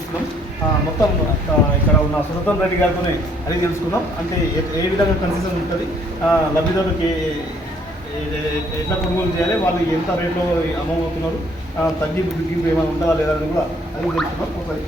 నడుస్తుందని మొత్తం ఇక్కడ ఉన్న సునతం రెడ్డి గారితో అది తెలుసుకుందాం. అంటే ఏ- విధంగా కన్సెషన్ ఉంటుంది? ఆ, లబ్ధిదారులకి ఎట్లా కొనుగోలు చేయాలి? వాళ్ళు ఎంత రేట్లో అమ్మవుతున్నారు తగ్గింపు తగ్గింపు ఏమైనా ఉంటుందా లేదా అని కూడా అది తెలుసుకున్నాం తెలుసుకుందాం. ఒకసారి.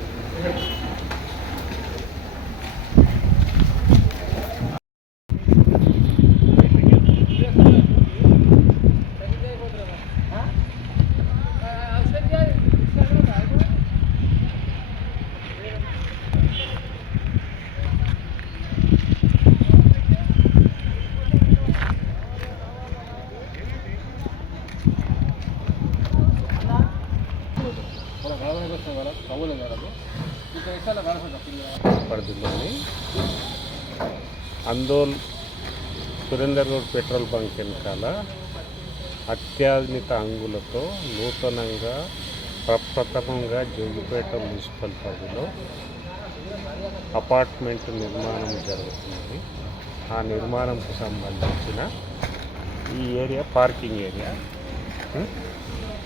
పడుతుందండి Andol Surender road petrol bunk వెనకాల అత్యాధునిక అంగులతో నూతనంగా ప్రప్రథమంగా జోగిపేట మున్సిపల్ పరిధిలో అపార్ట్మెంట్ నిర్మాణం జరుగుతుంది. ఆ నిర్మాణంకు సంబంధించిన ఈ ఏరియా పార్కింగ్ ఏరియా ఉం? అవును. పార్కింగ్ ఏరియా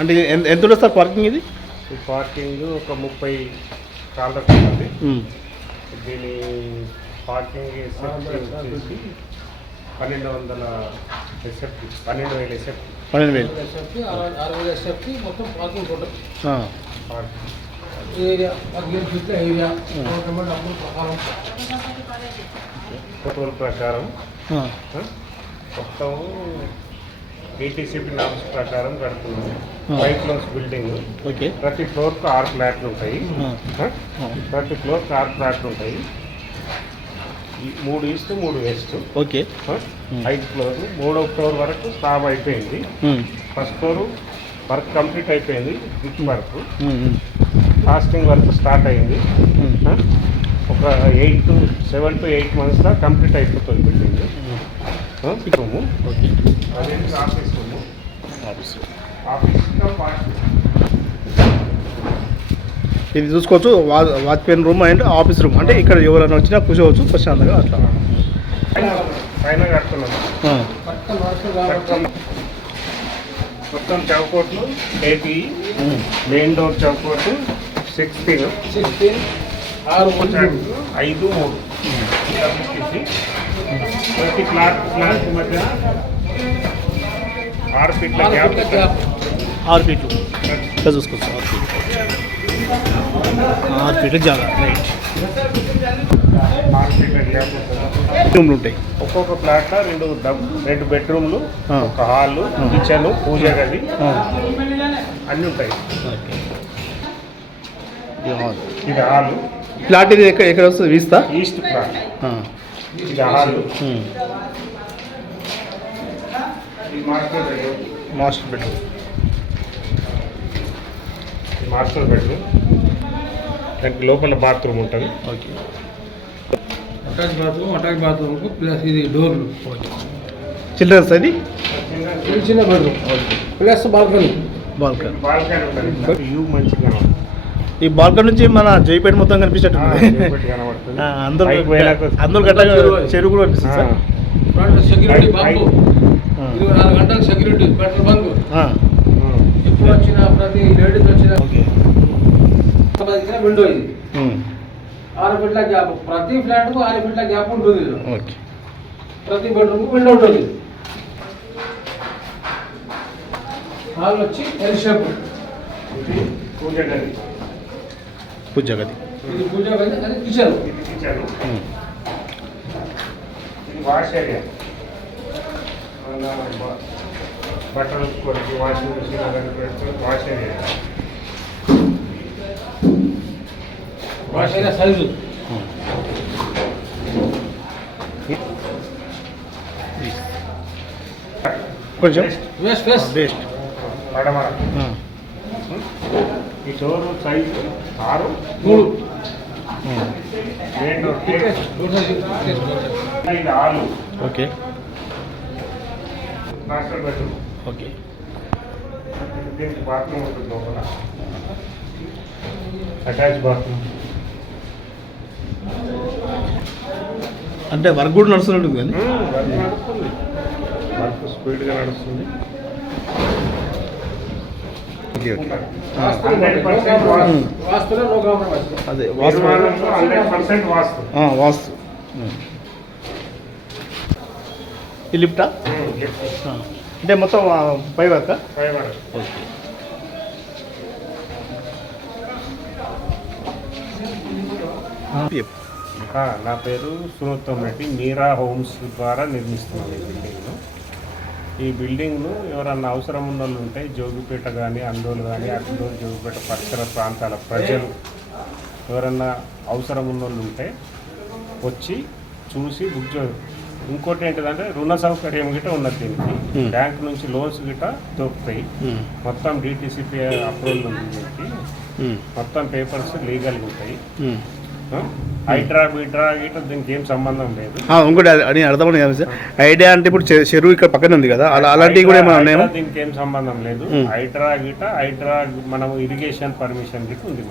అంటే ఎంత ఎంత ఉంటుంది సార్ పార్కింగ్ ఇది? ఈ పార్కింగ్ ఒక ముప్పై కాళ్ళకు ఉంటుంది. దీని పార్కింగ్ వచ్చేసి పన్నెండు వందల ఎస్ఎఫ్టీ పన్నెండు వేల ఎస్ఎఫ్టీ పన్నెండు వేలు. వేల ఎస్ఎఫ్టీ మొత్తం పార్కింగ్ ఏరియా ఏరియా ప్రకారం. మొత్తం ఈటీసీపీ నామ్స్ ప్రకారం కడుతున్నాం ఆ. Five floors building okay. ప్రతి ఫ్లోర్కు ఆరు ఫ్లాట్లు ఉంటాయి. ప్రతి ఫ్లోర్కి ఆరు ఫ్లాట్లు ఉంటాయి. మూడు ఈస్ట్ మూడు వెస్ట్ ఓకే? ఐదు ఫ్లోర్లు మూడో ఫ్లోర్ వరకు స్లాబ్ అయిపోయింది. ఫస్ట్ ఫ్లోర్ వర్క్ కంప్లీట్ అయిపోయింది brick work casting work start అయింది? ఒక eight to seven to eight మంత్స్లో కంప్లీట్ అయిపోతుంది బిల్డింగ్ రూము ఓకే. అదేంటి ఆఫీస్ రూము? ఆఫీస్ ఆఫీస్లో పార్ట్ ఇది చూసుకోవచ్చు వా watchman room and office room. అంటే ఇక్కడ ఎవరైనా వచ్చినా కూర్చోవచ్చు ప్రశాంతంగా అట్లా. పైన కడుతున్నాం మొత్తం మొత్తం చౌకోట్లు ఏపీ ఉమ్, మెయిన్ డోర్ చౌకోట్ సిక్స్టీన్. సిక్స్టీన్ ఆరు ఐదు మూడు. ప్రతి ఫ్లాట్ ఫ్లాట్ మధ్య ఆరు ఫీట్ల గ్యాప్ ఆరు ఫీట్లు చూసుకోవచ్చు ఆరు ఫీట్లు ఆరు ఫీట్లు జాగా రైట్ ఆరు ఫీట్ల గ్యాప్ ఉంటుంది రూమ్లు ఉంటాయి. ఒక్కొక్క ఫ్లాట్లో రెండు రెండు బెడ్రూమ్లు. ఒక హాల్ కిచెన్ పూజ గది. అన్నీ ఉంటాయి. ఓకే. ఇది హాల్. ఇది హాల్ ఫ్లాట్ ఇది ఎక్కడ ఎక్కడ వస్తుంది? వీస్తా ఈస్ట్ ఫ్లాట్ ఆ, ఇది హాల్ ఉమ్, ఇది మాస్టర్ బెడ్రూమ్ మాస్టర్ బెడ్రూమ్ దానికి లోపల బాత్రూమ్ ఉంటుంది. Okay. Attach bathroom attach bathroom plus ఇది డోర్లు. చిల్డ్రన్స్ అది? చిన్న bedroom. Plus balcony. Balcony. Balcony ఉంటుంది. వ్యూ మంచిగా. ఈ బాల్కన్ నుంచి మన జైపేట మొత్తం ఆ, కనిపించేట్టు ఒకటి కనబడుతుంది. అందరూ అందరూ గట్ట చెరువు కూడా కనిపిస్తుంది సార్. Security bunk. ఇరవై నాలుగు గంటలు సెక్యూరిటీ పెట్రోల్ బంక్. ఆ, ఎప్పుడు వచ్చినా ప్రతి లేడీస్ వచ్చినా ఓకే. సంబంధించిన విండో ఇది. ఆరు ఫీట్ల గ్యాప్. ప్రతి ఫ్లాట్కు ఆరు ఫీట్ల గ్యాప్ ఉంటుంది ప్రతి బెడ్రూమ్ విండో ఉంటుంది. హాల్ వచ్చి ఎల్ షేప్ పూజ గది పూజ గది ఇది పూజ గది అది కిచెన్ ఇది కిచెన్ ఉమ్, ఇది వాష్ ఏరియా మన బ- బట్టలు కొరికి వాషింగ్ మిషన్ అవన్నీ పెట్టుకొని వాష్ ఏరియా వాష్ అయిన సైజు ఉమ్. కొంచెం waste waste best door size ఆరు మూడు. ఇది ఆరు. ఓకే. Master bedroom okay. దీనికి బాత్రూమ్ ఉంటుంది లోపల. అటాచ్ బాత్రూమ్ అంటే వర్క్ కూడా నడుస్తున్నట్టు కానీ. వర్క్ స్పీడ్గా నడుస్తుంది. ఓకే ఓకే అదే వాస్తు వాస్తు. ఆ, వాస్తు. ఉమ్. ఈ లిఫ్టా. అంటే మొత్తం పై వరక? ఆ, నా పేరు సునోత్తం రెడ్డి. మీరా హోమ్స్ ద్వారా నిర్మిస్తున్నాం ఈ బిల్డింగ్ను. ఈ బిల్డింగ్ను ఎవరన్నా అవసరం ఉన్న వాళ్ళు ఉంటే జోగిపేట కానీ అందోలు కానీ అందోలు జోగిపేట పరిసర ప్రాంతాల ప్రజలు ఎవరన్నా అవసరం ఉన్న వాళ్ళు ఉంటే వచ్చి చూసి బుక్ చే ఇంకోటి ఏంటిదంటే రుణ సౌకర్యం గిట్ట ఉన్నది దీనికి. బ్యాంక్ నుంచి లోన్స్ గిట్ట దొరుకుతాయి. మొత్తం డిటిసిపి అప్రూవల్ ఉంది దీనికి. మొత్తం పేపర్స్ లీగల్గా ఉంటాయి. హైడ్రా బీడ్రా గిట్ట దీనికి ఏం సంబంధం లేదు. ఇంకోటి అది అర్థమని సార్ ఐడియా అంటే ఇప్పుడు చెరువు ఇక్కడ పక్కన ఉంది కదా అలా అలాంటివి కూడా ఏమైనా ఉన్నాయా దీనికి ఏం సంబంధం లేదు. హైడ్రా గిట్ట హైడ్రా మనం ఇరిగేషన్ పర్మిషన్ గిట్ట ఉంది.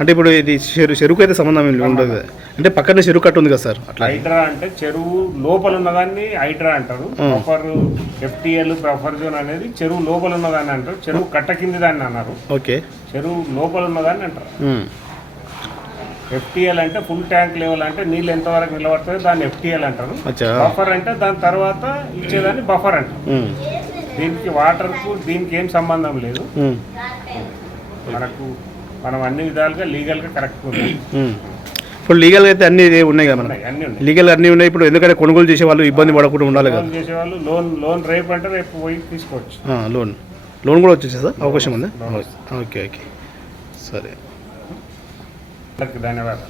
అంటే ఇప్పుడు ఇది చెరువు చెరువుకు అయితే సంబంధం ఏం ఉండదు. అంటే పక్కనే చెరువు కట్ట ఉంది కదా సార్ అట్లా. హైడ్రా అంటే చెరువు లోపల ఉన్నదాన్ని హైడ్రా అంటారు. బఫర్ ఎఫ్టిఎల్ బఫర్ జోన్ అనేది చెరువు లోపల ఉన్నదాన్ని అంటారు. చెరువు కట్ట కింది దాన్ని అన్నారు. ఓకే. చెరువు లోపల ఉన్నదాన్ని అంటారు. ఎఫ్టిఎల్ అంటే ఫుల్ ట్యాంక్ లెవెల్ అంటే నీళ్ళు ఎంతవరకు నిలబడుతుంది దాన్ని ఎఫ్టిఎల్ అంటారు. బఫర్ అంటే దాని తర్వాత ఇచ్చేదాన్ని బఫర్ అంటారు. దీనికి వాటర్కు దీనికి ఏం సంబంధం లేదు. మనకు మనం అన్ని విధాలుగా లీగల్గా ఉన్నాయి ఉమ్. ఇప్పుడు లీగల్గా అయితే అన్ని ఉన్నాయి కదా లీగల్ అన్నీ ఉన్నాయి. ఇప్పుడు ఎందుకంటే కొనుగోలు చేసే వాళ్ళు ఇబ్బంది పడకుండా ఉండాలి కదా. లోన్ చేసేవాళ్ళు లోన్ లోన్ రేపు అంటే రేపు పోయి తీసుకోవచ్చు. లోన్ లోన్ కూడా వచ్చేసేదా? అవకాశం ఉందా? Okay okay. సరే. আপনাকে ধন্যবাদ